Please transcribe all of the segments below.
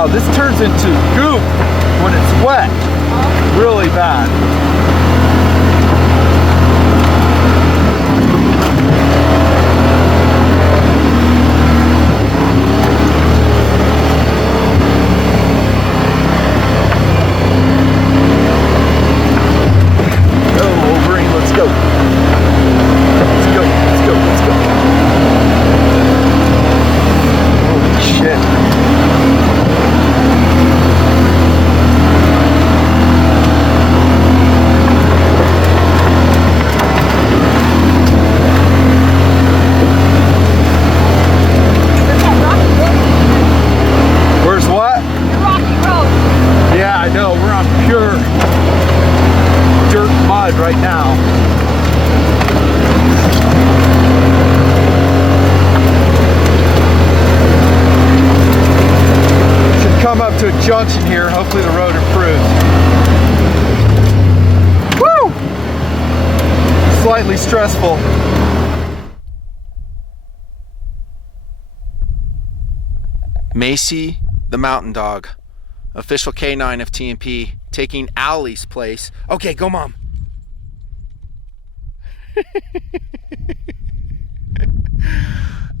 Wow, this turns into goop when it's wet. Really bad. Go, Wolverine, let's go. Let's go, let's go, let's go. Holy shit. Right now. Should come up to a junction here. Hopefully the road improves. Woo! Slightly stressful. Macy the Mountain Dog, official K9 of TMP, taking Allie's place. Okay, go mom.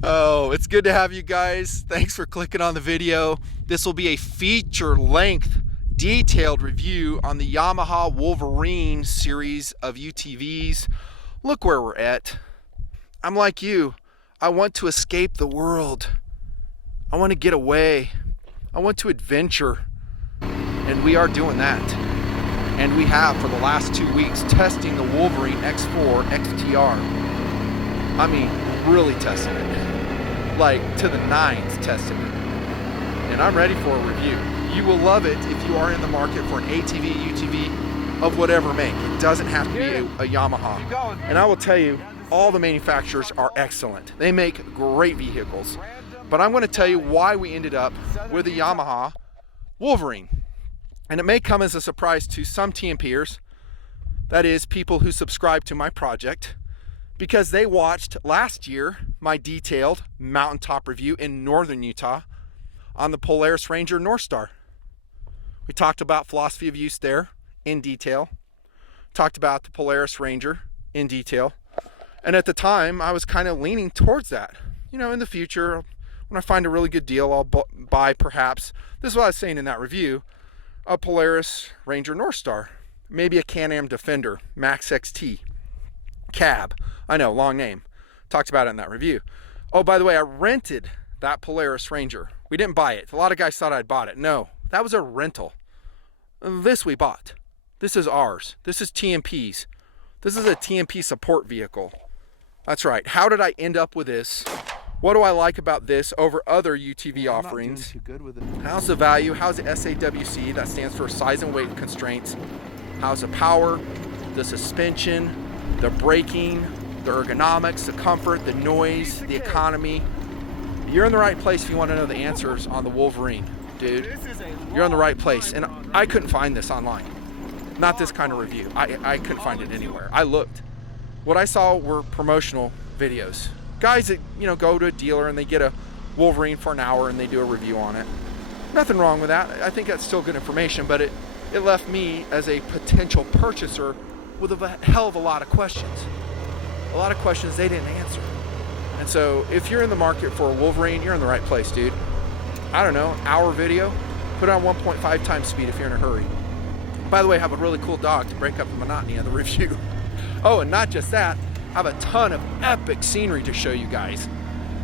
Oh, it's good to have you guys. Thanks for clicking on the video. This will be a feature-length, detailed review on the Yamaha Wolverine series of UTVs. Look where we're at. I'm like you. I want to escape the world. I want to get away. I want to adventure. And we are doing that. And we have for the last 2 weeks testing the Wolverine X4 XTR. I mean, really testing it. Like to the nines testing it. And I'm ready for a review. You will love it if you are in the market for an ATV, UTV of whatever make. It doesn't have to be a Yamaha. And I will tell you, all the manufacturers are excellent. They make great vehicles. But I'm going to tell you why we ended up with a Yamaha Wolverine. And it may come as a surprise to some TMPers, that is, people who subscribe to my project, because they watched last year my detailed mountaintop review in northern Utah on the Polaris Ranger North Star. We talked about philosophy of use there in detail, talked about the Polaris Ranger in detail, and at the time I was kind of leaning towards that. You know, in the future, when I find a really good deal, I'll buy perhaps, this is what I was saying in that review, a Polaris Ranger North Star, maybe a Can-Am Defender Max XT cab. I know, long name. Talked about it in that review. Oh, by the way, I rented that Polaris Ranger. We didn't buy it. A lot of guys thought I'd bought it. No, that was a rental. This we bought. This is ours. This is TMP's. This is a TMP support vehicle. That's right. How did I end up with this? What do I like about this over other UTV offerings? How's the value? How's the SAWC? That stands for size and weight constraints. How's the power, the suspension, the braking, the ergonomics, the comfort, the noise, the economy? You're in the right place if you want to know the answers on the Wolverine, dude. You're in the right place. And I couldn't find this online. Not this kind of review. I couldn't find it anywhere. I looked. What I saw were promotional videos. Guys that, you know, go to a dealer and they get a Wolverine for an hour and they do a review on it. Nothing wrong with that. I think that's still good information, but it left me as a potential purchaser with a hell of a lot of questions. A lot of questions they didn't answer. And so if you're in the market for a Wolverine, you're in the right place, dude. I don't know, hour video, put it on 1.5 times speed if you're in a hurry. By the way, I have a really cool dog to break up the monotony of the review. Oh, and not just that, I have a ton of epic scenery to show you guys,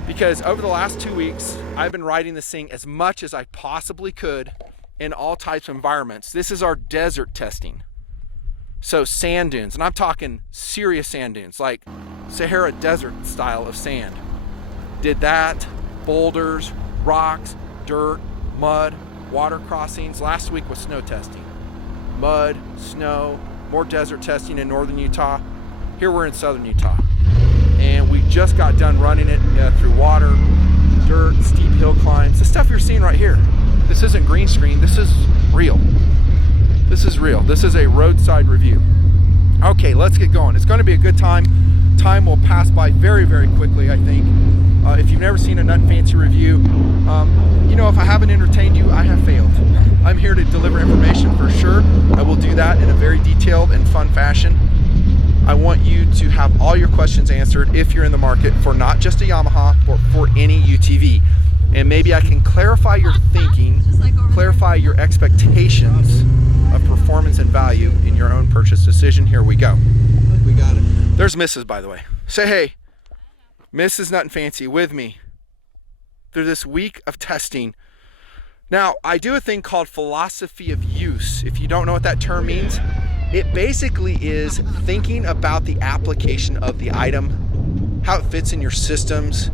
because over the last 2 weeks I've been riding this thing as much as I possibly could in all types of environments. This is our desert testing. So sand dunes, and I'm talking serious sand dunes, like Sahara Desert style of sand. Did that, boulders, rocks, dirt, mud, water crossings. Last week was snow testing. Mud, snow, more desert testing in northern Utah. Here we're in southern Utah, and we just got done running it through water, dirt, steep hill climbs. The stuff you're seeing right here, this isn't green screen, this is real. This is real. This is a roadside review. Okay, let's get going. It's going to be a good time. Time will pass by very, very quickly, I think. If you've never seen a Nut and Fancy review, you know, if I haven't entertained you, I have failed. I'm here to deliver information for sure. I will do that in a very detailed and fun fashion. I want you to have all your questions answered if you're in the market for not just a Yamaha, but for any UTV. And maybe I can clarify your thinking, clarify your expectations of performance and value in your own purchase decision. Here we go. We got it. There's Mrs., by the way. Say hey. Mrs. Nut and Fancy with me through this week of testing. Now, I do a thing called philosophy of use. If you don't know what that term means, it basically is thinking about the application of the item, how it fits in your systems.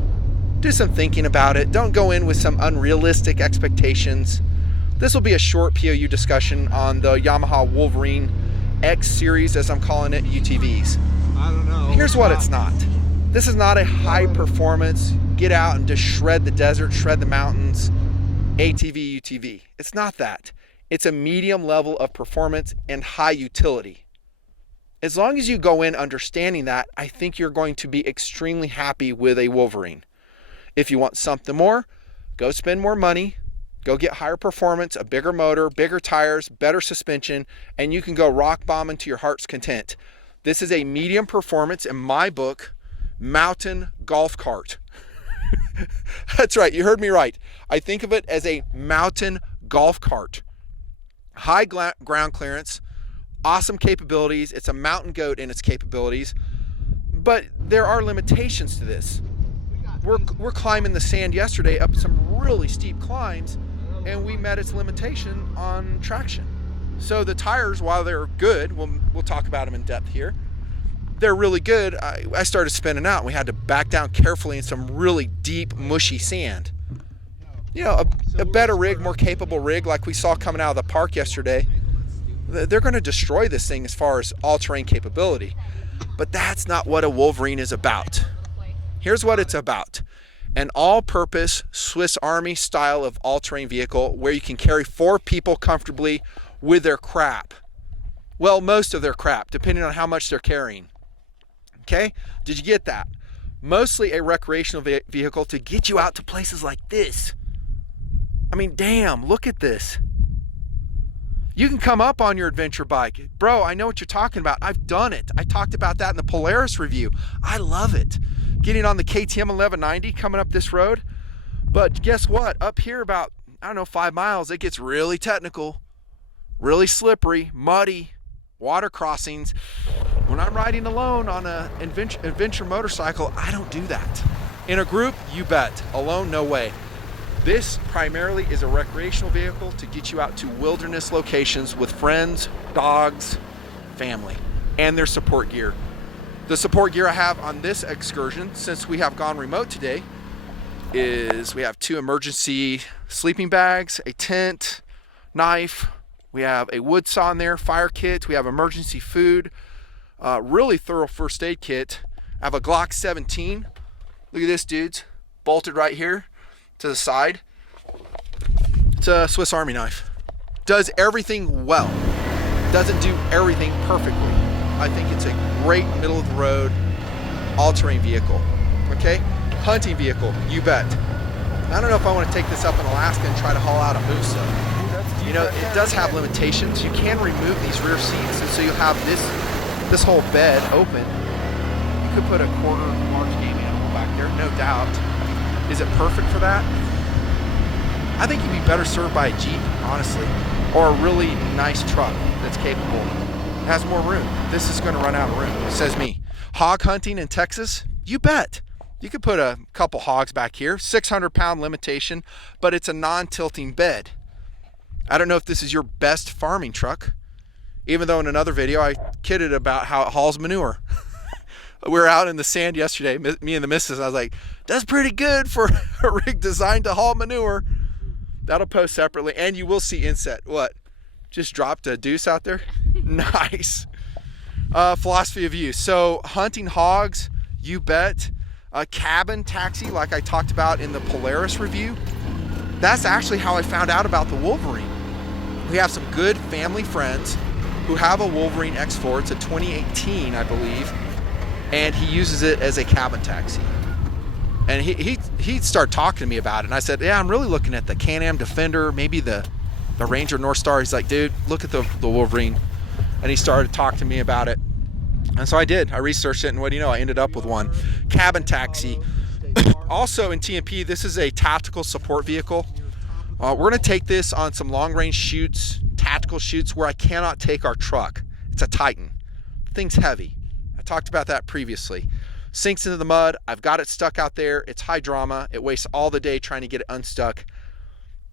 Do some thinking about it. Don't go in with some unrealistic expectations. This will be a short POU discussion on the Yamaha Wolverine X series, as I'm calling it, UTVs. I don't know. Here's what it's not. This is not a high performance, get out and just shred the desert, shred the mountains, ATV, UTV. It's not that. It's a medium level of performance and high utility. As long as you go in understanding that, I think you're going to be extremely happy with a Wolverine. If you want something more, go spend more money, go get higher performance, a bigger motor, bigger tires, better suspension, and you can go rock bombing to your heart's content. This is a medium performance, in my book, mountain golf cart. That's right, you heard me right. I think of it as a mountain golf cart. High ground clearance, awesome capabilities. It's a mountain goat in its capabilities, but there are limitations to this. We're climbing the sand yesterday up some really steep climbs, and we met its limitation on traction. So the tires, while they're good, we'll talk about them in depth here, they're really good. I started spinning out. We had to back down carefully in some really deep, mushy sand. You know, a better rig, more capable rig like we saw coming out of the park yesterday, they're going to destroy this thing as far as all-terrain capability. But that's not what a Wolverine is about. Here's what it's about. An all-purpose Swiss Army style of all-terrain vehicle where you can carry 4 people comfortably with their crap. Well, most of their crap, depending on how much they're carrying. Okay? Did you get that? Mostly a recreational vehicle to get you out to places like this. I mean, damn, look at this. You can come up on your adventure bike. Bro, I know what you're talking about. I've done it. I talked about that in the Polaris review. I love it. Getting on the KTM 1190 coming up this road. But guess what? Up here about, I don't know, 5 miles, it gets really technical, really slippery, muddy, water crossings. When I'm riding alone on an adventure motorcycle, I don't do that. In a group, you bet. Alone, no way. This primarily is a recreational vehicle to get you out to wilderness locations with friends, dogs, family, and their support gear. The support gear I have on this excursion, since we have gone remote today, is we have 2 emergency sleeping bags, a tent, knife, we have a wood saw in there, fire kit, we have emergency food, really thorough first aid kit. I have a Glock 17. Look at this, dudes, bolted right here to the side. It's a Swiss Army knife. Does everything well. Doesn't do everything perfectly. I think it's a great middle of the road all-terrain vehicle. Okay? Hunting vehicle, you bet. I don't know if I want to take this up in Alaska and try to haul out a moose though. You know, it does have limitations. You can remove these rear seats, and so you have this whole bed open. You could put a quarter large game animal back there, no doubt. Is it perfect for that? I think you'd be better served by a Jeep, honestly, or a really nice truck that's capable. It has more room. This is going to run out of room, says me. Hog hunting in Texas? You bet. You could put a couple hogs back here, 600-pound limitation, but it's a non-tilting bed. I don't know if this is your best farming truck, even though in another video I kidded about how it hauls manure. We were out in the sand yesterday, me and the missus, I was like, that's pretty good for a rig designed to haul manure. That'll post separately, and you will see inset. What? Just dropped a deuce out there? Nice. Philosophy of use. So hunting hogs, you bet. A cabin taxi, like I talked about in the Polaris review. That's actually how I found out about the Wolverine. We have some good family friends who have a Wolverine X4. It's a 2018, I believe, and he uses it as a cabin taxi. And he'd start talking to me about it. And I said, yeah, I'm really looking at the Can-Am Defender, maybe the Ranger North Star. He's like, dude, look at the Wolverine. And he started talking to me about it. And so I did. I researched it, and what do you know? I ended up with one. Cabin taxi. Also in TMP, this is a tactical support vehicle. We're going to take this on some long-range shoots, tactical shoots, where I cannot take our truck. It's a Titan. The thing's heavy. I talked about that previously. Sinks into the mud. I've got it stuck out there. It's high drama. It wastes all the day trying to get it unstuck.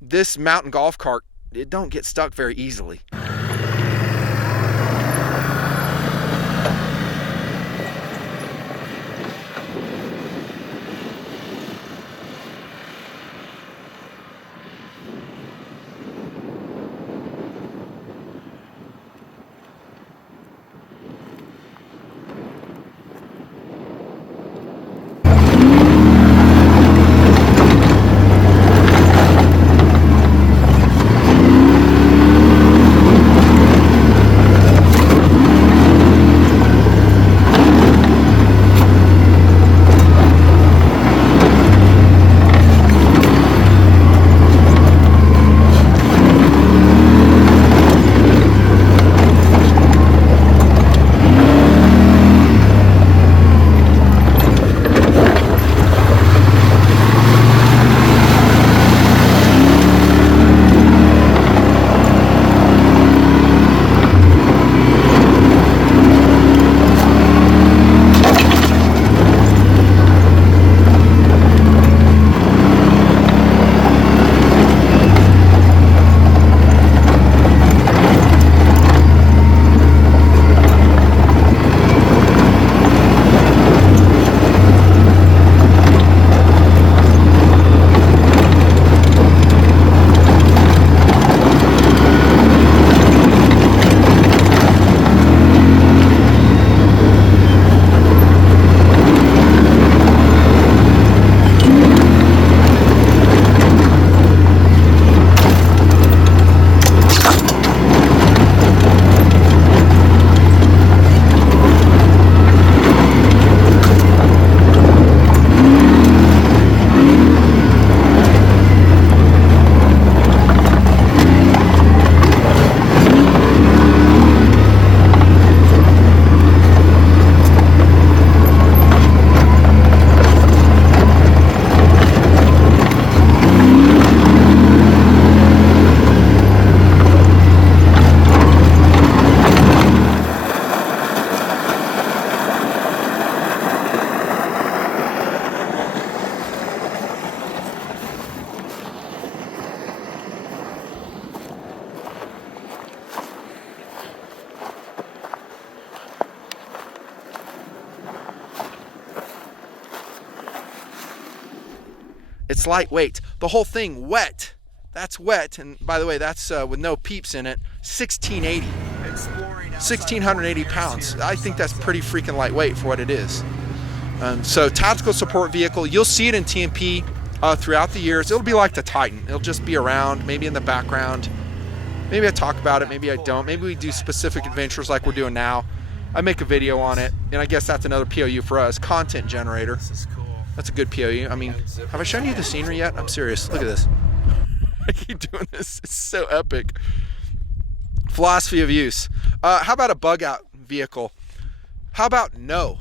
This mountain golf cart, it don't get stuck very easily. It's lightweight. The whole thing wet. That's wet. And by the way, that's with no peeps in it. 1680. 1,680 pounds. I think that's pretty freaking lightweight for what it is. So tactical support vehicle. You'll see it in TMP throughout the years. It'll be like the Titan. It'll just be around, maybe in the background. Maybe I talk about it, maybe I don't. Maybe we do specific adventures like we're doing now. I make a video on it, and I guess that's another POU for us, content generator. This is cool. That's a good POU. I mean, have I shown you the scenery yet? I'm serious. Look at this. I keep doing this. It's so epic. Philosophy of use. How about a bug out vehicle? How about no?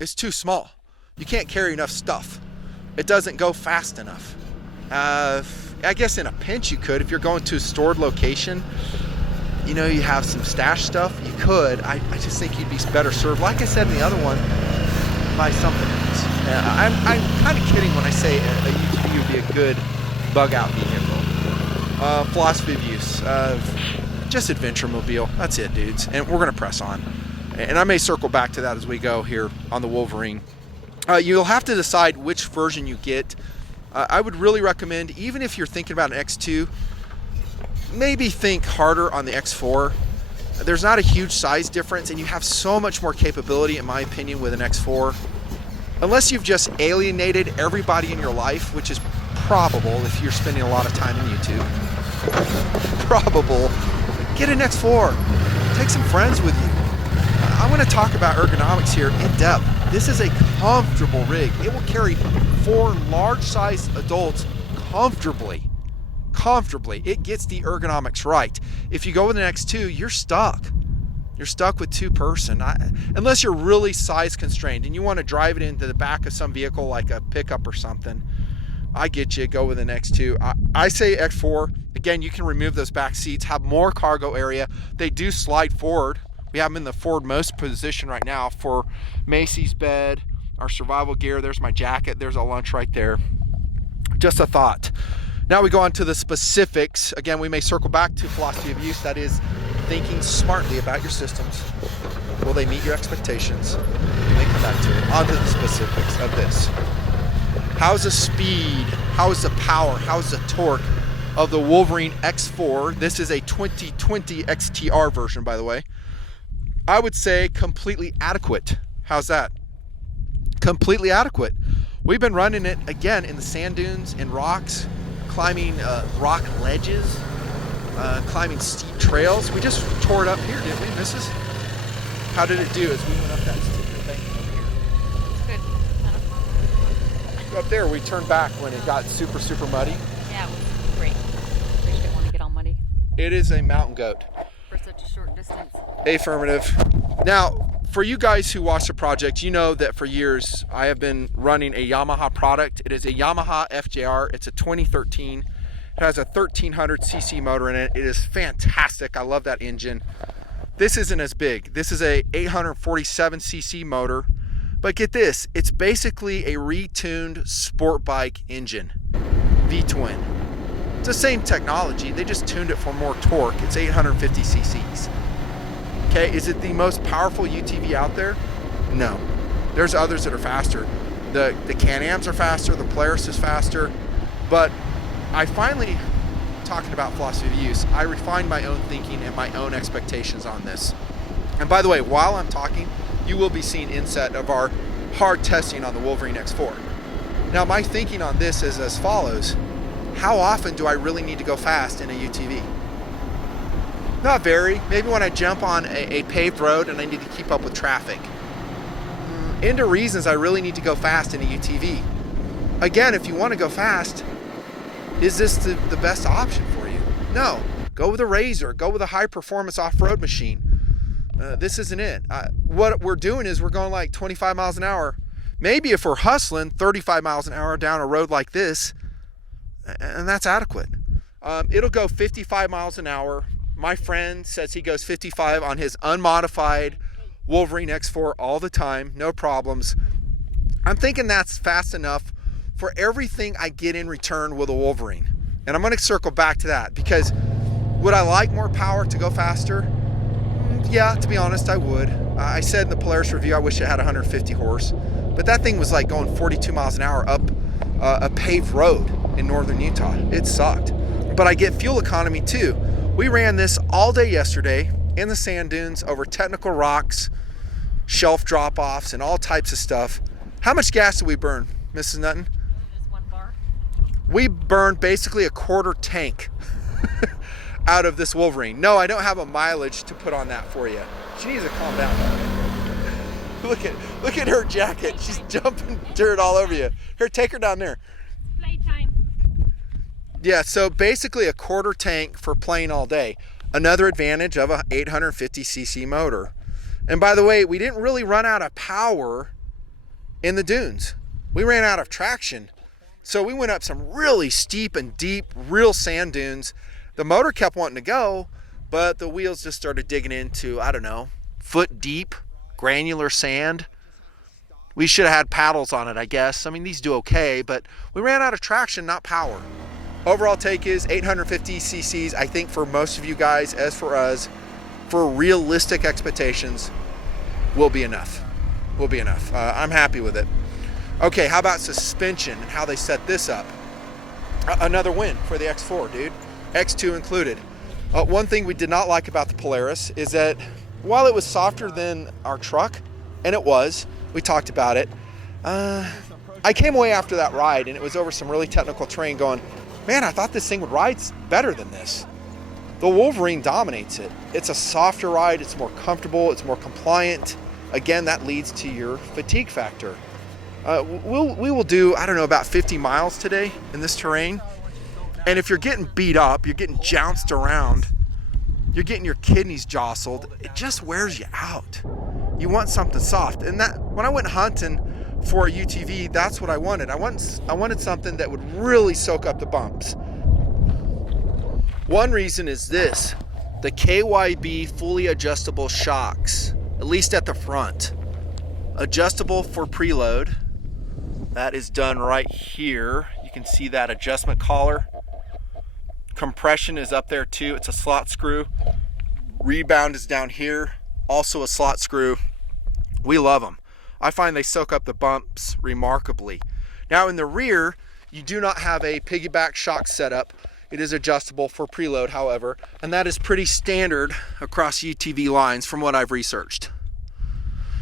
It's too small. You can't carry enough stuff. It doesn't go fast enough. I guess in a pinch you could. If you're going to a stored location, you know, you have some stash stuff, you could. I just think you'd be better served, like I said in the other one, by something else. I'm kind of kidding when I say a UTV would be a good bug out vehicle. Philosophy of use. Just adventure mobile. That's it, dudes. And we're going to press on. And I may circle back to that as we go here on the Wolverine. You'll have to decide which version you get. I would really recommend, even if you're thinking about an X2, maybe think harder on the X4. There's not a huge size difference, and you have so much more capability, in my opinion, with an X4. Unless you've just alienated everybody in your life, which is probable if you're spending a lot of time on YouTube. Probable. Get an X4. Take some friends with you. I want to talk about ergonomics here in depth. This is a comfortable rig. It will carry 4 large-sized adults comfortably. It gets the ergonomics right. If you go with an X2, you're stuck. You're stuck with 2-person, unless you're really size constrained and you want to drive it into the back of some vehicle like a pickup or something. I get you, go with an X2. I say X4. Again, you can remove those back seats, have more cargo area. They do slide forward. We have them in the forward-most position right now for Macy's bed, our survival gear. There's my jacket. There's a lunch right there. Just a thought. Now we go on to the specifics. Again, we may circle back to philosophy of use. That is thinking smartly about your systems. Will they meet your expectations? We may come back to it. On to the specifics of this. How's the speed? How is the power? How is the torque of the Wolverine X4? This is a 2020 XTR version, by the way. I would say completely adequate. How's that? Completely adequate. We've been running it, again, in the sand dunes, in rocks, climbing rock ledges, climbing steep trails. We just tore it up here, didn't we, missus? How did it do as we went up that steep bank over here? It's good. Up there, we turned back when it got super, super muddy. Yeah, it was great. I just didn't want to get all muddy. It is a mountain goat. For such a short distance. Affirmative. Now, for you guys who watch the project, you know that for years I have been running a Yamaha product. It is a Yamaha FJR. It's a 2013. It has a 1300cc motor in it. It is fantastic. I love that engine. This isn't as big. This is a 847cc motor. But get this, it's basically a retuned sport bike engine, V-twin. It's the same technology. They just tuned it for more torque. It's 850 cc's. Okay, is it the most powerful UTV out there? No. There's others that are faster. The Can-Ams are faster, the Polaris is faster, but I finally, talking about philosophy of use, I refined my own thinking and my own expectations on this. And by the way, while I'm talking, you will be seeing inset of our hard testing on the Wolverine X4. Now, my thinking on this is as follows. How often do I really need to go fast in a UTV? Not very. Maybe when I jump on a paved road and I need to keep up with traffic. Into reasons I really need to go fast in a UTV. Again, if you want to go fast, is this the best option for you? No. Go with a Razor. Go with a high-performance off-road machine. This isn't it. What we're doing is we're going like 25 miles an hour. Maybe if we're hustling 35 miles an hour down a road like this, and that's adequate. It'll go 55 miles an hour. My friend says he goes 55 on his unmodified Wolverine X4 all the time, no problems. I'm thinking that's fast enough for everything I get in return with a Wolverine. And I'm going to circle back to that because would I like more power to go faster? Yeah, to be honest, I would. I said in the Polaris review I wish it had 150 horse, but that thing was like going 42 miles an hour up a paved road in northern Utah. It sucked. But I get fuel economy too. We ran this all day yesterday in the sand dunes over technical rocks, shelf drop-offs, and all types of stuff. How much gas did we burn, Mrs. Nutton? Just 1 bar. We burned basically a quarter tank out of this Wolverine. No, I don't have a mileage to put on that for you. She needs to calm down. Look at her jacket. She's jumping dirt all over you. Here, take her down there. Playtime. Yeah, so basically a quarter tank for playing all day. Another advantage of a 850cc motor. And by the way, we didn't really run out of power in the dunes. We ran out of traction. So we went up some really steep and deep, real sand dunes. The motor kept wanting to go, but the wheels just started digging into, I don't know, foot deep, granular sand. We should have had paddles on it, I guess. I mean, these do okay, but we ran out of traction, not power. Overall take is 850 cc's. I think for most of you guys, as for us, for realistic expectations, will be enough. Will be enough. I'm happy with it. Okay, how about suspension and how they set this up? Another win for the X4, dude. X2 included. One thing we did not like about the Polaris is that while it was softer than our truck, and it was, we talked about it, I came away after that ride and it was over some really technical terrain going, man, I thought this thing would ride better than this. The Wolverine dominates it. It's a softer ride, it's more comfortable, it's more compliant. Again, that leads to your fatigue factor. We will do, I don't know, about 50 miles today in this terrain. And if you're getting beat up, you're getting jounced around, you're getting your kidneys jostled, it just wears you out. You want something soft. And that, when I went hunting for a UTV, that's what I wanted. I wanted something that would really soak up the bumps. One reason is this: the KYB fully adjustable shocks, at least at the front. Adjustable for preload. That is done right here. You can see that adjustment collar. Compression is up there too. It's a slot screw. Rebound is down here. Also a slot screw. We love them. I find they soak up the bumps remarkably. Now in the rear, you do not have a piggyback shock setup. It is adjustable for preload, however, and that is pretty standard across UTV lines from what I've researched.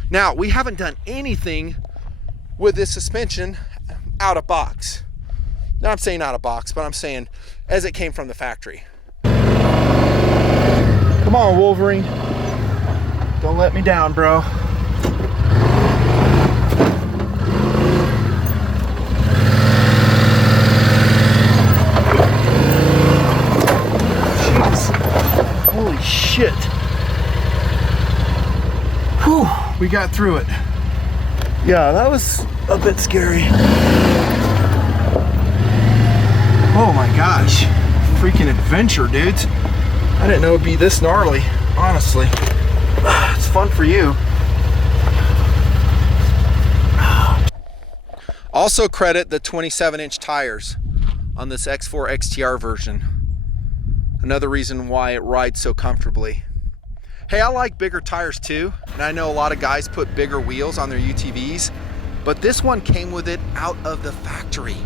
Now, we haven't done anything with this suspension out of box. Now I'm saying out of box, but I'm saying as it came from the factory. Come on, Wolverine. Don't let me down, bro. Holy shit. Whew, we got through it. Yeah, that was a bit scary. Oh my gosh. Freaking adventure, dudes. I didn't know it'd be this gnarly, honestly. It's fun for you. Also credit the 27-inch tires on this X4 XTR version. Another reason why it rides so comfortably. Hey, I like bigger tires too, and I know a lot of guys put bigger wheels on their UTVs, but this one came with it out of the factory.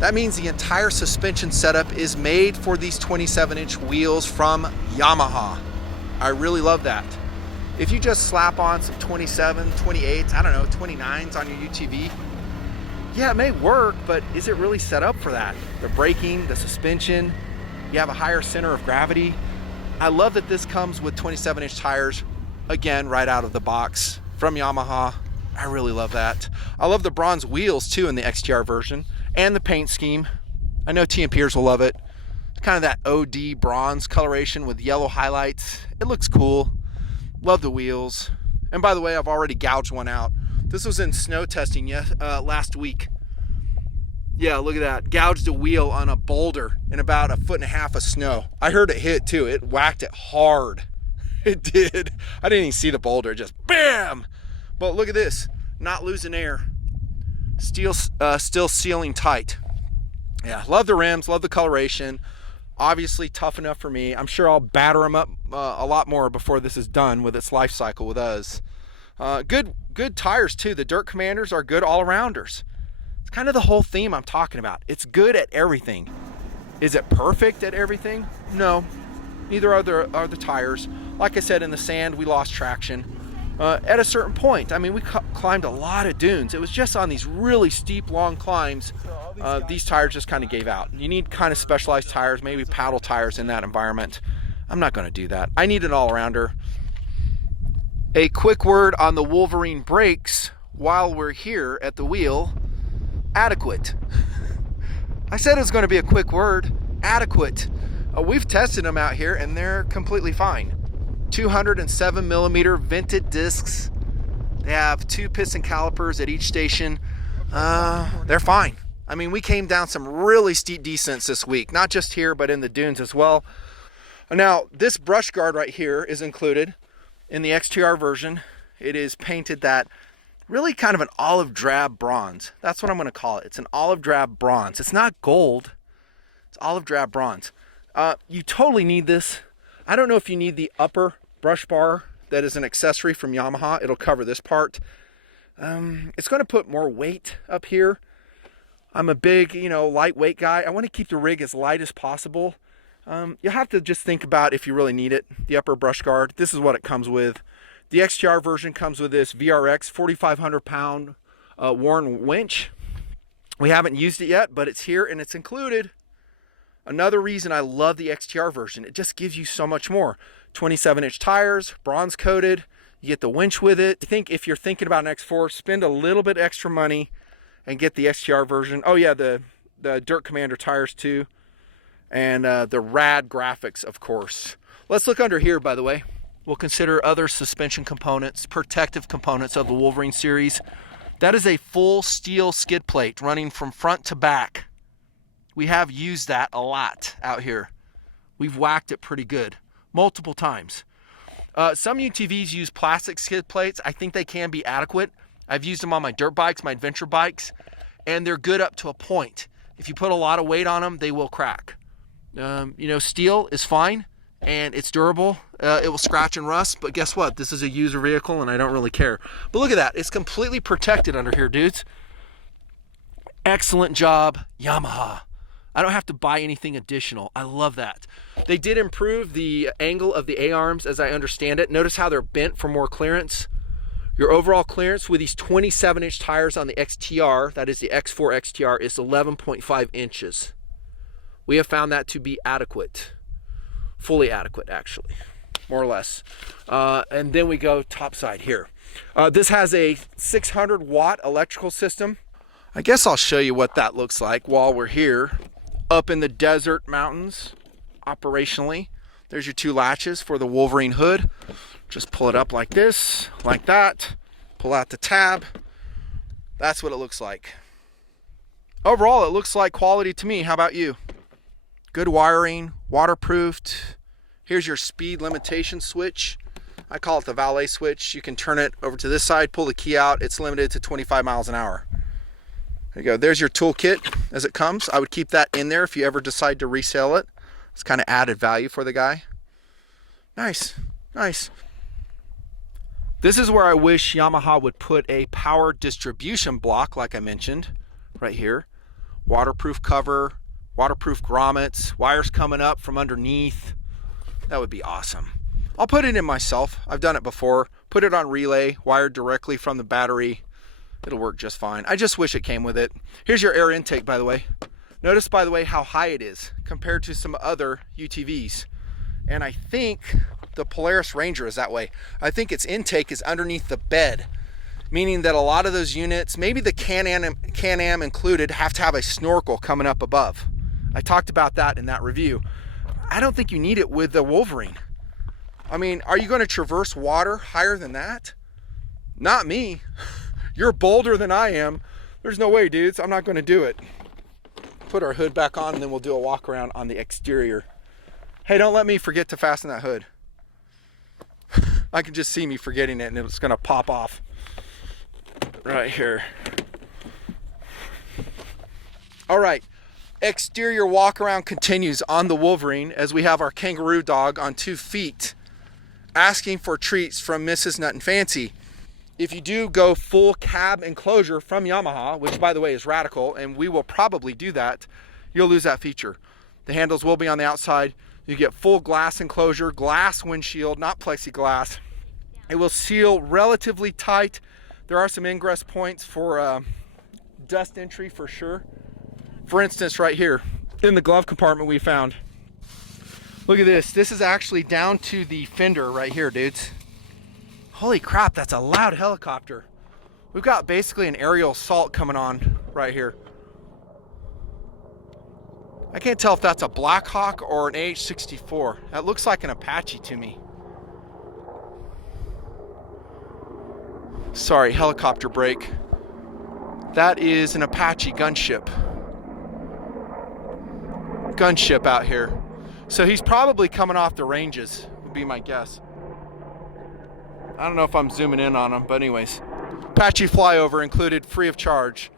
That means the entire suspension setup is made for these 27-inch wheels from Yamaha. I really love that. If you just slap on some 27, 28s, I don't know, 29s on your UTV, yeah, it may work, but is it really set up for that? The braking, the suspension, you have a higher center of gravity. I love that this comes with 27-inch tires, again, right out of the box from Yamaha. I really love that. I love the bronze wheels too in the XTR version, and the paint scheme. I know TMPers will love it. It's kind of that OD bronze coloration with yellow highlights. It looks cool. Love the wheels. And by the way, I've already gouged one out. This was in snow testing last week. Yeah, look at that. Gouged a wheel on a boulder in about 1.5 feet of snow. I heard it hit too. It whacked it hard. It did. I didn't even see the boulder. Just bam! But look at this. Not losing air. Still sealing tight. Yeah, love the rims. Love the coloration. Obviously tough enough for me. I'm sure I'll batter them up a lot more before this is done with its life cycle with us. Good tires too. The Dirt Commanders are good all-arounders. It's kind of the whole theme I'm talking about. It's good at everything. Is it perfect at everything? No. Neither are the tires. Like I said, in the sand, we lost traction. At a certain point, I mean, we climbed a lot of dunes. It was just on these really steep, long climbs. These tires just kind of gave out. You need kind of specialized tires, maybe paddle tires in that environment. I'm not going to do that. I need an all-arounder. A quick word on the Wolverine brakes while we're here at the wheel. Adequate. I said it was going to be a quick word. Adequate. We've tested them out here and they're completely fine. 207 millimeter vented discs. They have 2 piston calipers at each station. They're fine. I mean, we came down some really steep descents this week, not just here, but in the dunes as well. Now, this brush guard right here is included in the XTR version. It is painted that really kind of an olive drab bronze. That's what I'm going to call it. It's an olive drab bronze. It's not gold. It's olive drab bronze. You totally need this. I don't know if you need the upper brush bar that is an accessory from Yamaha. It'll cover this part. It's going to put more weight up here. I'm a big, lightweight guy. I want to keep the rig as light as possible. You'll have to just think about if you really need it. The upper brush guard. This is what it comes with. The XTR version comes with this VRX 4,500 pound Warn winch. We haven't used it yet, but it's here and it's included. Another reason I love the XTR version, it just gives you so much more. 27-inch tires, bronze coated. You get the winch with it. I think if you're thinking about an X4, spend a little bit extra money and get the XTR version. Oh yeah, the Dirt Commander tires too. And the rad graphics, of course. Let's look under here, by the way. We'll consider other suspension components, protective components of the Wolverine series. That is a full steel skid plate running from front to back. We have used that a lot out here. We've whacked it pretty good, multiple times. Some UTVs use plastic skid plates. I think they can be adequate. I've used them on my dirt bikes, my adventure bikes, and they're good up to a point. If you put a lot of weight on them, they will crack. You know, steel is fine and it's durable. It will scratch and rust, but guess what? This is a user vehicle and I don't really care. But look at that. It's completely protected under here, dudes. Excellent job, Yamaha. I don't have to buy anything additional. I love that. They did improve the angle of the A-arms as I understand it. Notice how they're bent for more clearance. Your overall clearance with these 27-inch tires on the XTR, that is the X4 XTR, is 11.5 inches. We have found that to be adequate. Fully adequate, actually, more or less. And then we go topside here. This has a 600-watt electrical system. I guess I'll show you what that looks like while we're here up in the desert mountains operationally. There's your two latches for the Wolverine hood. Just pull it up like this, like that. Pull out the tab. That's what it looks like. Overall, it looks like quality to me. How about you? Good wiring, waterproofed. Here's your speed limitation switch. I call it the valet switch. You can turn it over to this side, pull the key out. It's limited to 25 miles an hour. There you go. There's your toolkit as it comes. I would keep that in there if you ever decide to resell it. It's kind of added value for the guy. Nice, nice. This is where I wish Yamaha would put a power distribution block, like I mentioned, right here. Waterproof cover, waterproof grommets, wires coming up from underneath. That would be awesome. I'll put it in myself. I've done it before. Put it on relay, wired directly from the battery. It'll work just fine. I just wish it came with it. Here's your air intake, by the way. Notice, by the way, how high it is compared to some other UTVs. And I think the Polaris Ranger is that way. I think its intake is underneath the bed, meaning that a lot of those units, maybe the Can-Am included, have to have a snorkel coming up above. I talked about that in that review. I don't think you need it with the Wolverine. I mean, are you going to traverse water higher than that? Not me. You're bolder than I am. There's no way, dudes. I'm not going to do it. Put our hood back on and then we'll do a walk around on the exterior. Hey, don't let me forget to fasten that hood. I can just see me forgetting it and it's going to pop off right here. All right. Exterior walk around continues on the Wolverine as we have our kangaroo dog on 2 feet asking for treats from Mrs. Nut and Fancy. If you do go full cab enclosure from Yamaha, which by the way is radical, and we will probably do that, you'll lose that feature. The handles will be on the outside. You get full glass enclosure, glass windshield, not plexiglass. It will seal relatively tight. There are some ingress points for dust entry for sure. For instance, right here in the glove compartment we found. Look at this. This is actually down to the fender right here, dudes. Holy crap, that's a loud helicopter. We've got basically an aerial assault coming on right here. I can't tell if that's a Black Hawk or an AH-64. That looks like an Apache to me. Sorry, helicopter break. That is an Apache gunship. Gunship out here. So he's probably coming off the ranges, would be my guess. I don't know if I'm zooming in on him, but anyways. Apache flyover included free of charge.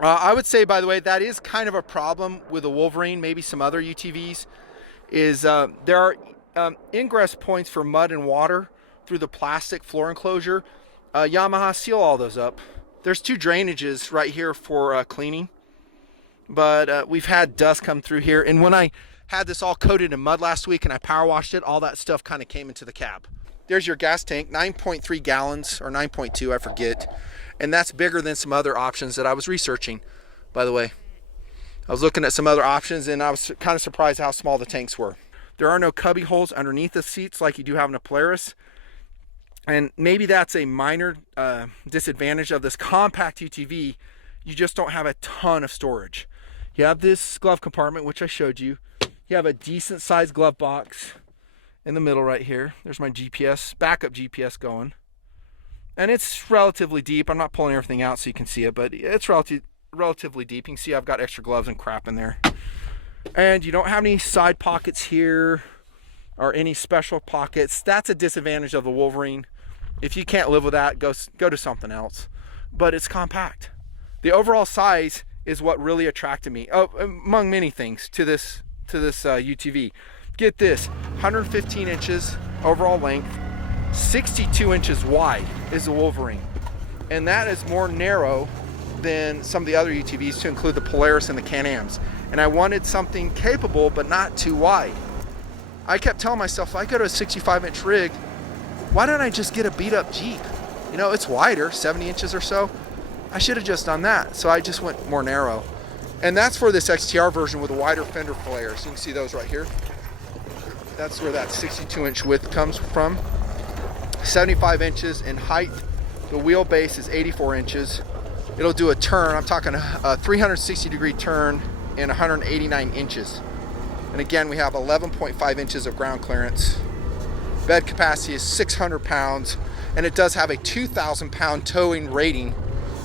I would say, by the way, that is kind of a problem with the Wolverine, maybe some other UTVs, is there are ingress points for mud and water through the plastic floor enclosure. Yamaha seal all those up. There's 2 drainages right here for cleaning, but we've had dust come through here, and when I had this all coated in mud last week and I power washed it, all that stuff kind of came into the cab. There's your gas tank, 9.3 gallons or 9.2, I forget. And that's bigger than some other options that I was researching, by the way. I was looking at some other options and I was kind of surprised how small the tanks were. There are no cubby holes underneath the seats like you do have in a Polaris. And maybe that's a minor disadvantage of this compact UTV. You just don't have a ton of storage. You have this glove compartment, which I showed you. You have a decent sized glove box in the middle right here. There's my GPS, backup GPS going. And it's relatively deep. I'm not pulling everything out so you can see it, but it's relatively deep. You can see I've got extra gloves and crap in there. And you don't have any side pockets here or any special pockets. That's a disadvantage of the Wolverine. If you can't live with that, go to something else. But it's compact. The overall size is what really attracted me, among many things, to this UTV. Get this, 115 inches overall length, 62 inches wide is the Wolverine. And that is more narrow than some of the other UTVs, to include the Polaris and the Can-Ams. And I wanted something capable, but not too wide. I kept telling myself, if I go to a 65-inch rig, why don't I just get a beat-up Jeep? You know, it's wider, 70 inches or so. I should have just done that. So I just went more narrow. And that's for this XTR version with a wider fender flares. You can see those right here. That's where that 62-inch width comes from. 75 inches in height. The wheelbase is 84 inches. It'll do a turn, I'm talking a 360-degree turn in 189 inches. And again, we have 11.5 inches of ground clearance. Bed capacity is 600 pounds, and it does have a 2,000 pound towing rating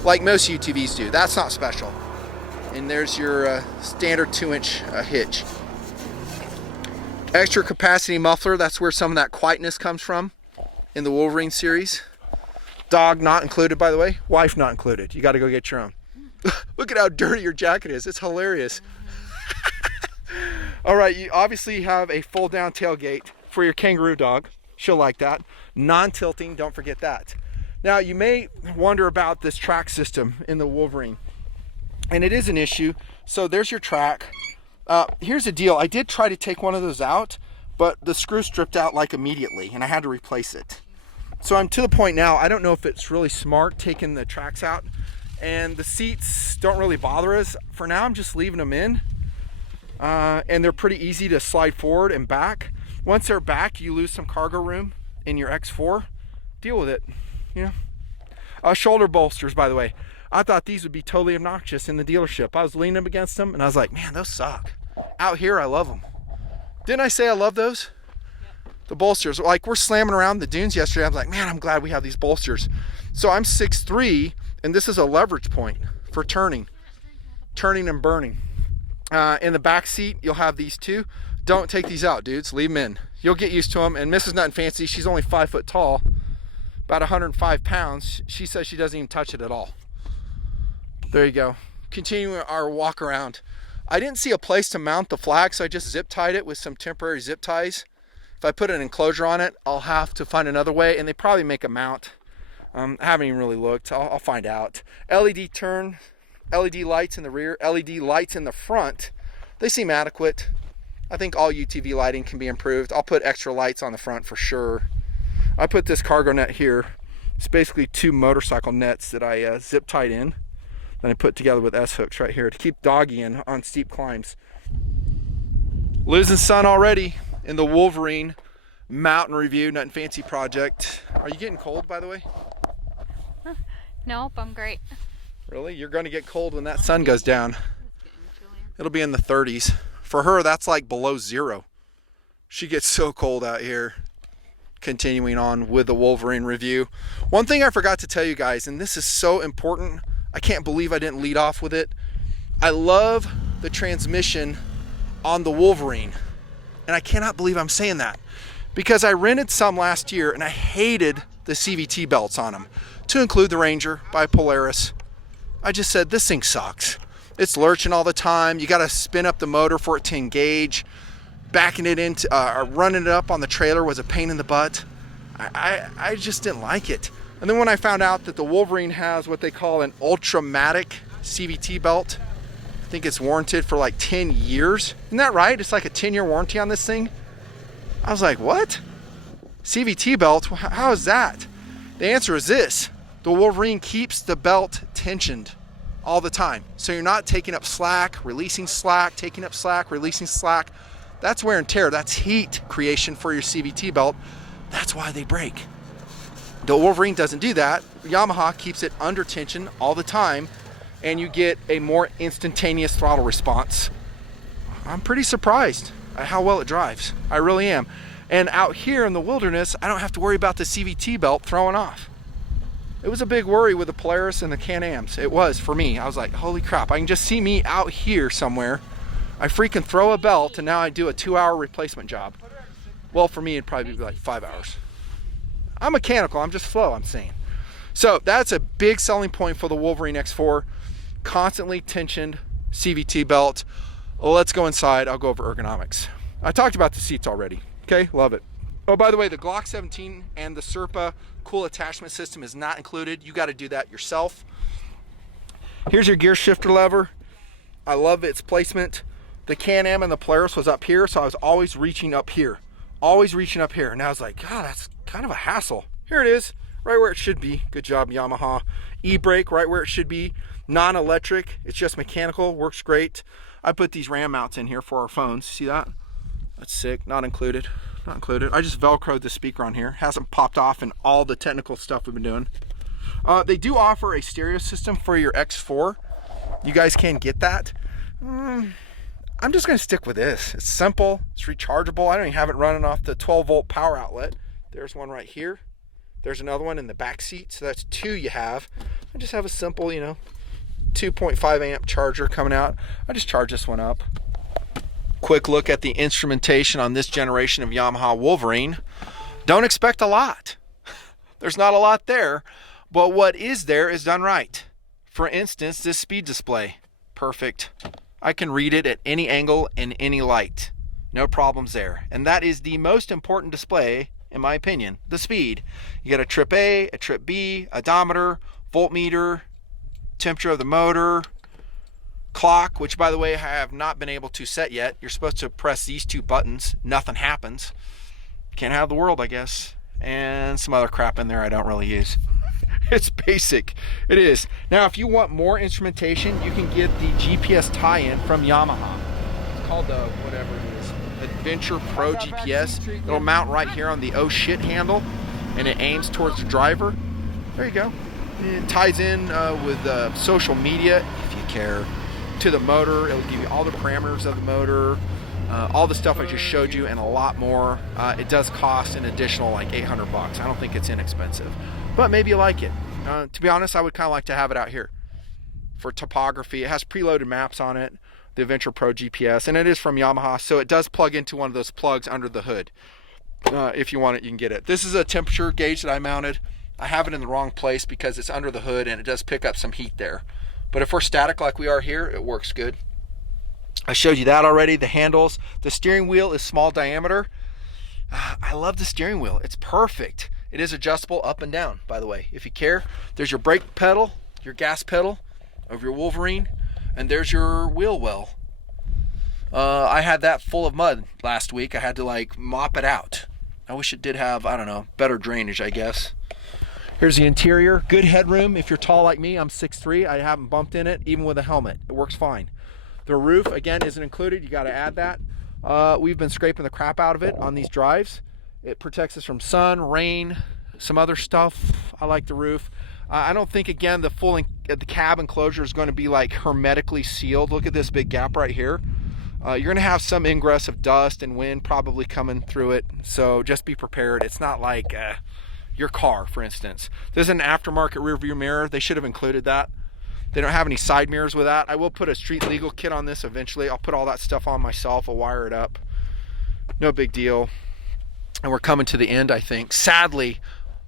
like most UTVs do. That's not special. And there's your standard 2-inch hitch. Extra capacity muffler, that's where some of that quietness comes from in the Wolverine series. Dog not included, by the way. Wife not included. You got to go get your own. Look at how dirty your jacket is. It's hilarious. All right, you obviously have a fold down tailgate for your kangaroo dog. She'll like that. Non-tilting, don't forget that. Now, you may wonder about this track system in the Wolverine, and it is an issue. So there's your track. Here's the deal. I did try to take one of those out, but the screw stripped out like immediately, and I had to replace it. So I'm to the point now, I don't know if it's really smart taking the tracks out, and the seats don't really bother us. For now, I'm just leaving them in, and they're pretty easy to slide forward and back. Once they're back, you lose some cargo room in your X4. Deal with it, you know. Shoulder bolsters, by the way. I thought these would be totally obnoxious in the dealership. I was leaning up against them, and I was like, man, those suck. Out here, I love them. Didn't I say I love those? The bolsters, like we're slamming around the dunes yesterday. I was like, man, I'm glad we have these bolsters. So I'm 6'3", and this is a leverage point for turning and burning. In the back seat, you'll have these two. Don't take these out, dudes. Leave them in. You'll get used to them. And Mrs. Nothing Fancy, she's only 5 foot tall, about 105 pounds. She says she doesn't even touch it at all. There you go. Continuing our walk around. I didn't see a place to mount the flag, so I just zip tied it with some temporary zip ties. If I put an enclosure on it, I'll have to find another way, and they probably make a mount. I haven't even really looked. I'll find out. LED turn, LED lights in the rear, LED lights in the front. They seem adequate. I think all UTV lighting can be improved. I'll put extra lights on the front for sure. I put this cargo net here. It's basically 2 motorcycle nets that I zip tied in. Then I put together with S-hooks right here to keep doggy in on steep climbs. Losing sun already in the Wolverine mountain review, Nothing Fancy project. Are you getting cold, by the way? Nope, I'm great. Really? You're going to get cold when that sun goes down. It'll be in the 30s. For her, that's like below 0. She gets so cold out here. Continuing on with the Wolverine review. One thing I forgot to tell you guys, and this is so important, I can't believe I didn't lead off with it. I love the transmission on the Wolverine. And I cannot believe I'm saying that, because I rented some last year and I hated the CVT belts on them, to include the Ranger by Polaris. I just said, this thing sucks. It's lurching all the time. You got to spin up the motor for it to engage. Backing it into, running it up on the trailer was a pain in the butt. I just didn't like it. And then when I found out that the Wolverine has what they call an Ultramatic CVT belt, I think it's warranted for like 10 years. Isn't that right? It's like a 10-year warranty on this thing. I was like, what? CVT belt? How is that? The answer is this. The Wolverine keeps the belt tensioned all the time. So you're not taking up slack, releasing slack, taking up slack, releasing slack. That's wear and tear. That's heat creation for your CVT belt. That's why they break. The Wolverine doesn't do that. Yamaha keeps it under tension all the time, and you get a more instantaneous throttle response. I'm pretty surprised at how well it drives. I really am. And out here in the wilderness, I don't have to worry about the CVT belt throwing off. It was a big worry with the Polaris and the Can-Ams. It was for me. I was like, holy crap, I can just see me out here somewhere. I freaking throw a belt, and now I do a 2-hour replacement job. Well, for me, it'd probably be like 5 hours. I'm mechanical, I'm just slow, I'm saying. So that's a big selling point for the Wolverine X4. Constantly tensioned CVT belt. Well, let's go inside, I'll go over ergonomics. I talked about the seats already, okay, love it. Oh, by the way, the Glock 17 and the Serpa cool attachment system is not included. You gotta do that yourself. Here's your gear shifter lever. I love its placement. The Can-Am and the Polaris was up here, so I was always reaching up here. Always reaching up here. And I was like, God, that's kind of a hassle. Here it is, right where it should be. Good job, Yamaha. E-brake, right where it should be. Non-electric, it's just mechanical, works great. I put these RAM mounts in here for our phones. See that? That's sick, not included. Not included. I just Velcroed the speaker on here. Hasn't popped off in all the technical stuff we've been doing. They do offer a stereo system for your X4. You guys can get that. I'm just gonna stick with this. It's simple, it's rechargeable. I don't even have it running off the 12-volt power outlet. There's one right here. There's another one in the back seat, so that's 2 you have. I just have a simple, you know, 2.5 amp charger coming out. I just charge this one up. Quick look at the instrumentation on this generation of Yamaha Wolverine. Don't expect a lot. There's not a lot there, but what is there is done right. For instance, this speed display, perfect. I can read it at any angle in any light. No problems there. And that is the most important display, in my opinion, the speed. You got a trip A, a trip B, odometer, voltmeter, temperature of the motor, clock, which by the way I have not been able to set yet. You're supposed to press these 2 buttons, nothing happens. Can't have the world, I guess. And some other crap in there I don't really use. It's basic. It is. Now, if you want more instrumentation, you can get the GPS tie-in from Yamaha. It's called the, whatever it is, Adventure Pro GPS. It'll mount right here on the oh shit handle, and it aims towards the driver. There you go. It ties in with social media, if you care, to the motor. It'll give you all the parameters of the motor, all the stuff I just showed you, and a lot more. It does cost an additional like 800 bucks. I don't think it's inexpensive, but maybe you like it. To be honest, I would kind of like to have it out here for topography. It has preloaded maps on it, the Adventure Pro GPS, and it is from Yamaha, so it does plug into one of those plugs under the hood. If you want it, you can get it. This is a temperature gauge that I mounted. I have it in the wrong place because it's under the hood and it does pick up some heat there. But if we're static like we are here, it works good. I showed you that already. The handles, the steering wheel is small diameter. I love the steering wheel. It's perfect. It is adjustable up and down, by the way, if you care. There's your brake pedal, your gas pedal of your Wolverine, and there's your wheel well. I had that full of mud last week. I had to like mop it out. I wish it did have, I don't know, better drainage, I guess. Here's the interior. Good headroom. If you're tall like me, I'm 6'3". I haven't bumped in it, even with a helmet. It works fine. The roof, again, isn't included. You got to add that. We've been scraping the crap out of it on these drives. It protects us from sun, rain, some other stuff. I like the roof. I don't think, again, the cab enclosure is going to be like hermetically sealed. Look at this big gap right here. You're going to have some ingress of dust and wind probably coming through it. So just be prepared. It's not like your car, for instance. This is an aftermarket rear view mirror. They should have included that. They don't have any side mirrors with that. I will put a street legal kit on this eventually. I'll put all that stuff on myself. I'll wire it up. No big deal. And we're coming to the end, I think, sadly,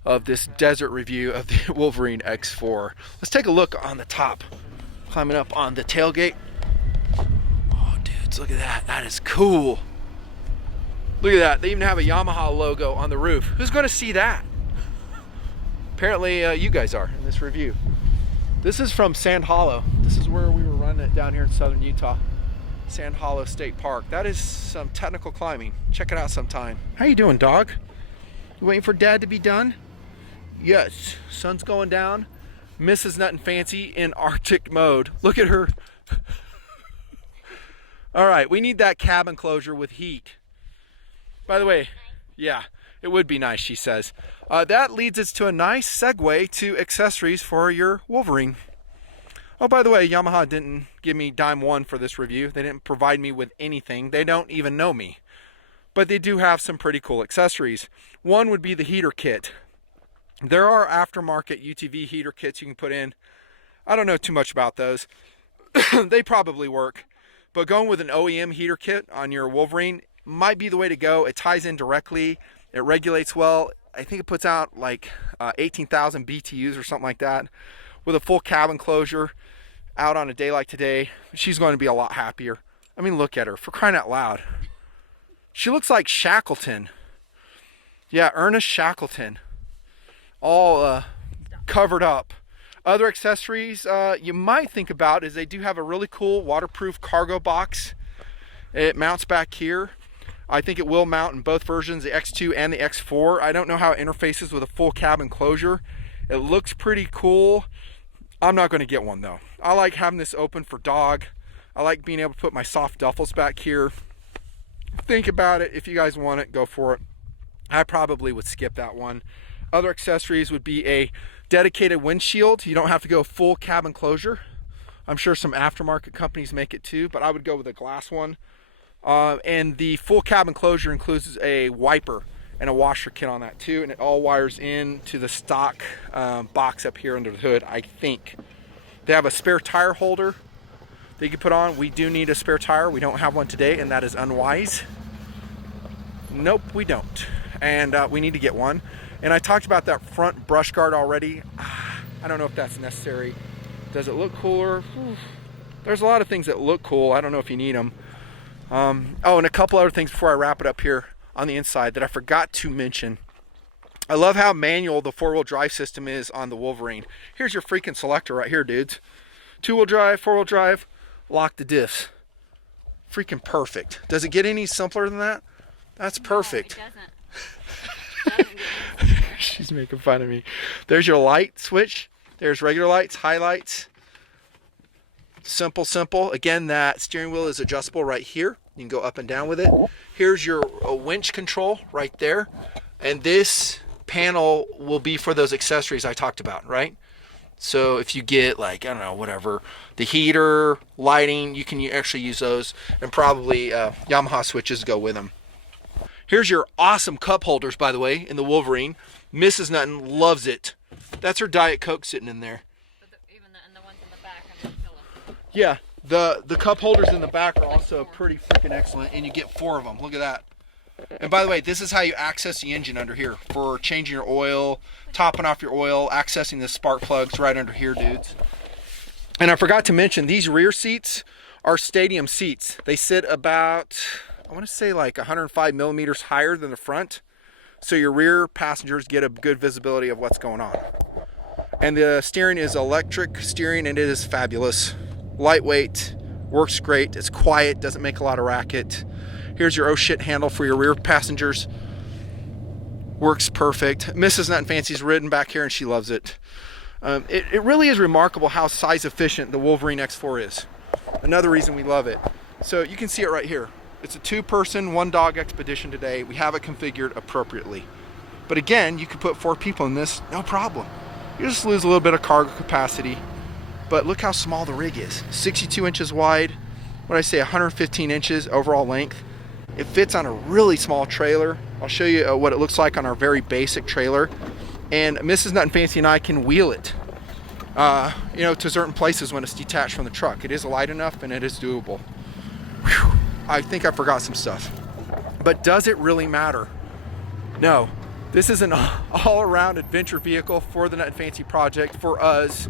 of this desert review of the Wolverine X4. Let's take a look on the top. Climbing up on the tailgate. Oh, dudes, look at that. That is cool. Look at that. They even have a Yamaha logo on the roof. Who's going to see that? Apparently, you guys are in this review. This is from Sand Hollow. This is where we were running it down here in southern Utah. Sand Hollow State Park. That is some technical climbing. Check it out sometime. How you doing, dog? You waiting for Dad to be done? Yes. Sun's going down. Mrs. Nuttin' Fancy in Arctic mode. Look at her. All right, we need that cab enclosure with heat. By the way, yeah, It would be nice, she says. That leads us to a nice segue to accessories for your Wolverine. Oh, by the way, Yamaha didn't give me dime one for this review. They didn't provide me with anything. They don't even know me. But they do have some pretty cool accessories. One would be the heater kit. There are aftermarket UTV heater kits you can put in. I don't know too much about those. They probably work. But going with an OEM heater kit on your Wolverine might be the way to go. It ties in directly. It regulates well. I think it puts out like 18,000 BTUs or something like that. With a full cabin closure out on a day like today, she's going to be a lot happier. I mean, look at her, for crying out loud. She looks like Shackleton. Yeah, Ernest Shackleton. All covered up. Other accessories you might think about is they do have a really cool waterproof cargo box. It mounts back here. I think it will mount in both versions, the X2 and the X4. I don't know how it interfaces with a full cabin closure. It looks pretty cool. I'm not going to get one though. I like having this open for dog. I like being able to put my soft duffels back here. Think about it. If you guys want it, go for it. I probably would skip that one. Other accessories would be a dedicated windshield. You don't have to go full cabin closure. I'm sure some aftermarket companies make it too, but I would go with a glass one. And the full cabin closure includes a wiper and a washer kit on that too, and it all wires in to the stock box up here under the hood, I think. They have a spare tire holder that you can put on. We do need a spare tire. We don't have one today, and that is unwise. Nope, we don't. And we need to get one. And I talked about that front brush guard already. I don't know if that's necessary. Does it look cooler? There's a lot of things that look cool. I don't know if you need them. Oh, and a couple other things before I wrap it up here on the inside that I forgot to mention. I love how manual the four-wheel drive system is on the Wolverine. Here's your freaking selector right here, dudes. Two-wheel drive, four-wheel drive, lock the diffs. Freaking perfect. Does it get any simpler than that? That's perfect. No, it doesn't. She's making fun of me. There's your light switch. There's regular lights, highlights. Simple, simple. Again, that steering wheel is adjustable right here. You can go up and down with it. Here's your winch control right there. And this panel will be for those accessories I talked about, right? So if you get like, I don't know, whatever, the heater, lighting, you can actually use those, and probably Yamaha switches go with them. Here's your awesome cup holders, by the way, in the Wolverine. Mrs. Nutton loves it. That's her Diet Coke sitting in there. Even the ones in the back on the pillow. Yeah, the cup holders in the back are also pretty freaking excellent, and you get 4 of them. Look at that. And by the way, this is how you access the engine under here for changing your oil, topping off your oil, accessing the spark plugs right under here, dudes. And I forgot to mention, these rear seats are stadium seats. They sit about, I want to say like 105 millimeters higher than the front. So your rear passengers get a good visibility of what's going on. And the steering is electric steering, and it is fabulous. Lightweight, works great, it's quiet, doesn't make a lot of racket. Here's your oh shit handle for your rear passengers. Works perfect. Mrs. Nut and Fancy's ridden back here and she loves it. It really is remarkable how size efficient the Wolverine X4 is. Another reason we love it. So you can see it right here. It's a 2-person, 1-dog expedition today. We have it configured appropriately. But again, you could put 4 people in this, no problem. You just lose a little bit of cargo capacity. But look how small the rig is. 62 inches wide. What did I say, 115 inches overall length. It fits on a really small trailer. I'll show you what it looks like on our very basic trailer. And Mrs. Nut and Fancy and I can wheel it, you know, to certain places when it's detached from the truck. It is light enough and it is doable. Whew. I think I forgot some stuff. But does it really matter? No. This is an all-around adventure vehicle for the Nut and Fancy project, for us,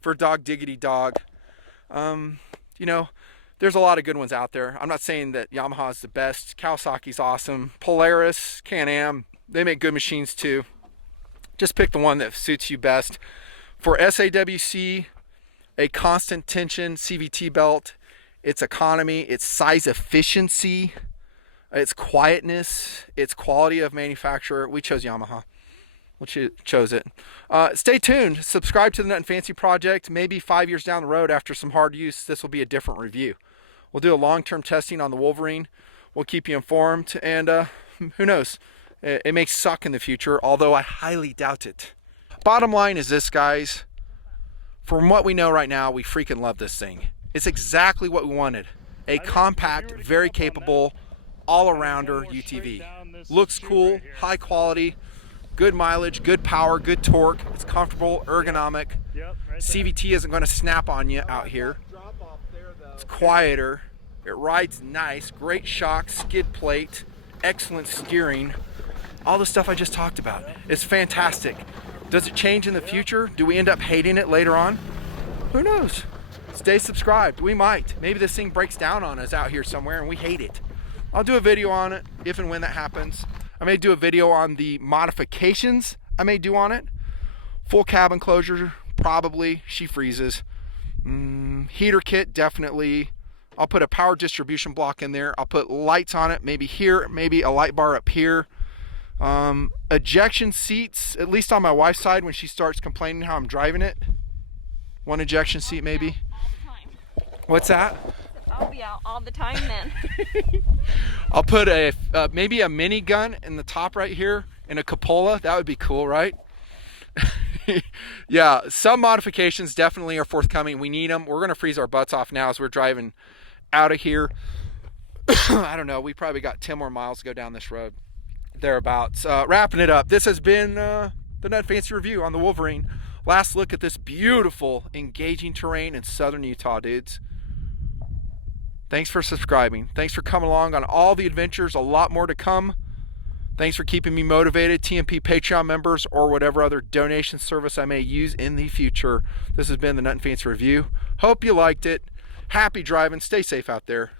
for Dog Diggity Dog. You know, there's a lot of good ones out there. I'm not saying that Yamaha is the best. Kawasaki's awesome. Polaris, Can-Am, they make good machines too. Just pick the one that suits you best. For SAWC, a constant tension CVT belt, its economy, its size efficiency, its quietness, its quality of manufacturer, we chose Yamaha. We chose it. Stay tuned. Subscribe to the Nut and Fancy project. Maybe 5 years down the road, after some hard use, this will be a different review. We'll do a long-term testing on the Wolverine. We'll keep you informed, and who knows? It may suck in the future, although I highly doubt it. Bottom line is this, guys. From what we know right now, we freaking love this thing. It's exactly what we wanted. A compact, very capable, all-arounder UTV. Looks cool, high quality, good mileage, good power, good torque. It's comfortable, ergonomic. CVT isn't going to snap on you out here. It's quieter. It rides nice. Great shock, skid plate, excellent steering. All the stuff I just talked about. It's fantastic. Does it change in the future? Do we end up hating it later on? Who knows? Stay subscribed. We might. Maybe this thing breaks down on us out here somewhere and we hate it. I'll do a video on it if and when that happens. I may do a video on the modifications I may do on it. Full cabin closure, probably. She freezes. Heater kit, definitely. I'll put a power distribution block in there. I'll put lights on it, maybe here, maybe a light bar up here. Ejection seats, at least on my wife's side when she starts complaining how I'm driving it. One ejection seat maybe. All the time. What's that? I'll be out all the time then. I'll put a maybe a mini gun in the top right here and a cupola. That would be cool, right? Yeah, some modifications definitely are forthcoming. We need them. We're going to freeze our butts off now as we're driving out of here. I don't know. We probably got 10 more miles to go down this road. Thereabouts. Wrapping it up. This has been the Nut Fancy review on the Wolverine. Last look at this beautiful, engaging terrain in southern Utah, dudes. Thanks for subscribing. Thanks for coming along on all the adventures. A lot more to come. Thanks for keeping me motivated. TMP Patreon members or whatever other donation service I may use in the future. This has been the Nut Fancy review. Hope you liked it. Happy driving. Stay safe out there.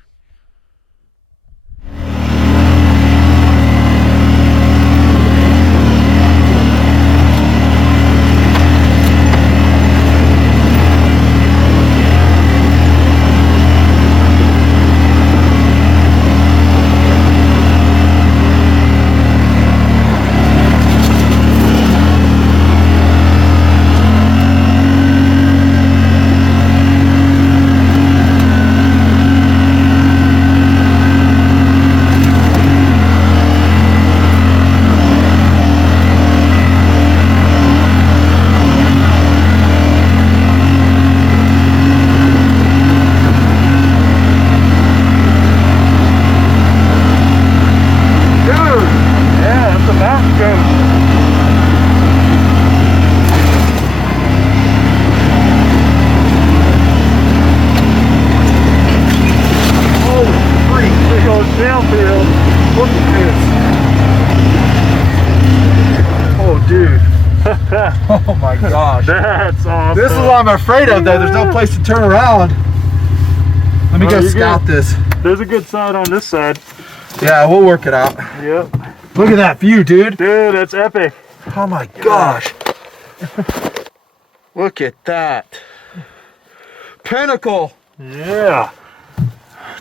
Oh my gosh. That's awesome. This is what I'm afraid of though. There's no place to turn around. Let me go scout this. There's a good side on this side. Yeah, we'll work it out. Yep. Look at that view, dude. Dude, that's epic. Oh my gosh. Look at that. Pinnacle. Yeah.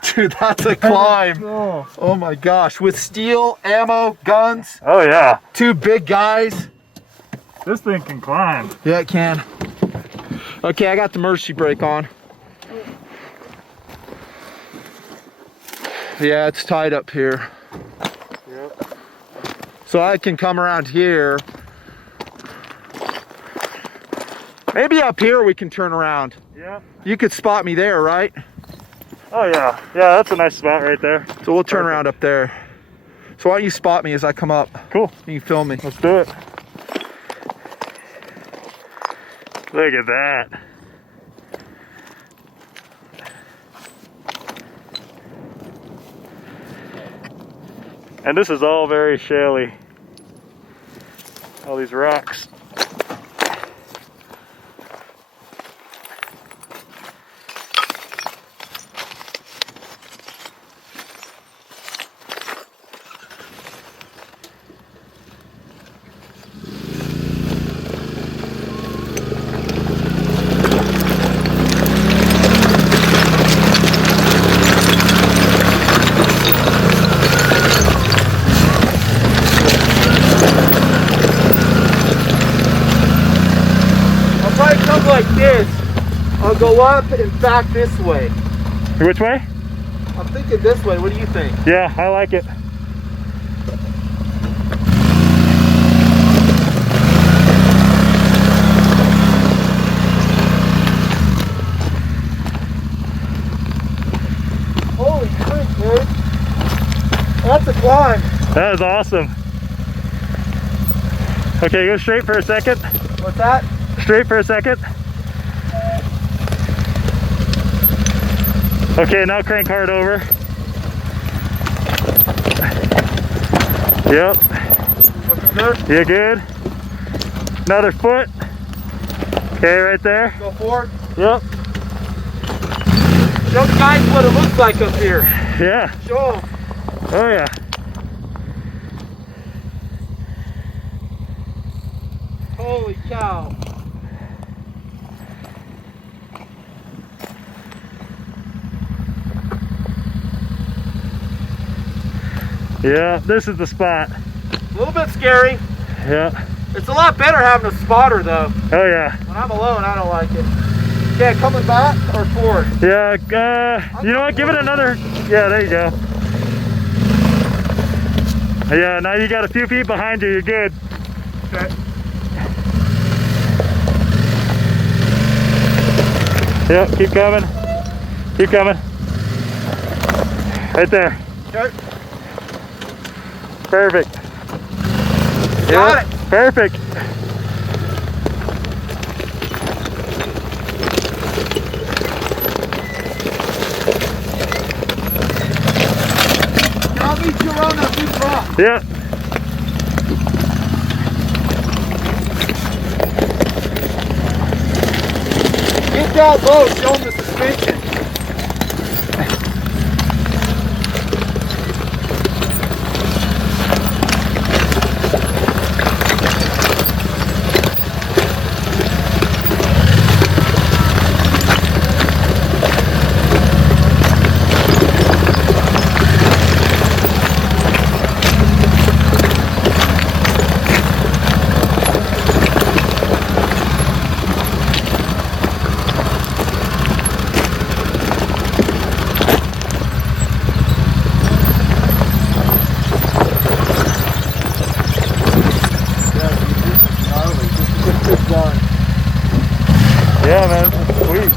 Dude, that's a climb. Oh my gosh. With steel, ammo, guns. Oh yeah. Two big guys. This thing can climb. Yeah, it can. Okay, I got the emergency brake on. Yeah, it's tied up here. Yep. So I can come around here. Maybe up here we can turn around. Yeah. You could spot me there, right? Oh yeah. Yeah, that's a nice spot right there. So we'll turn around up there. So why don't you spot me as I come up? Cool. You can film me. Let's do it. Look at that. And this is all very shelly. All these rocks. Like this, I'll go up and back this way. Which way? I'm thinking this way. What do you think? Yeah, I like it. That's a climb. That is awesome. Okay, go straight for a second. What's that? Straight for a second. Okay, now crank hard over. Yep. Looking good? You're good. Another foot. Okay, right there. Go forward. Yep. Show the guys what it looks like up here. Yeah. Show them. Oh yeah. Holy cow. Yeah, this is the spot. A little bit scary. Yeah. It's a lot better having a spotter though. Oh yeah. When I'm alone, I don't like it. Yeah, coming back or forward? Yeah, you know what, give it another, yeah, there you go. Yeah, now you got a few feet behind you, you're good. Okay. Yep, keep coming. Keep coming. Right there. Okay. Perfect. Got it. Perfect. I'll meet you around that big rock. Yeah. Get down low, show them the suspension. Yeah, man, sweet.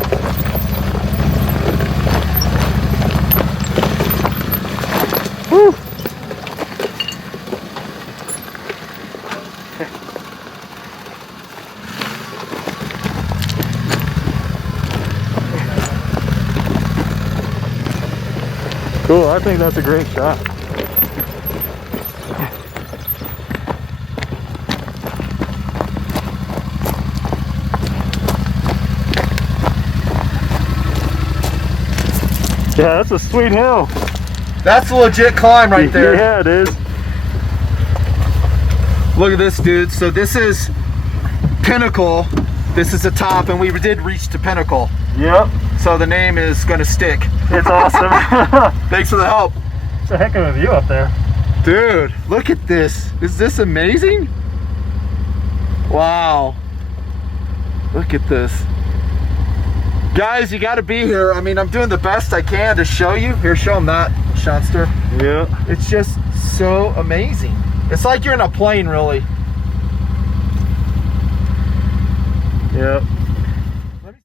Woo! Cool, I think that's a great shot. Yeah, that's a sweet hill. That's a legit climb right there. Yeah, it is. Look at this, dude. So this is Pinnacle. This is the top, and we did reach to Pinnacle. Yep. So the name is gonna stick. It's awesome. Thanks for the help. It's a heck of a view up there. Dude, look at this. Is this amazing? Wow. Look at this. Guys, you gotta be here. I mean, I'm doing the best I can to show you. Here, show them that, Shunster. Yeah. It's just so amazing. It's like you're in a plane, really. Yep.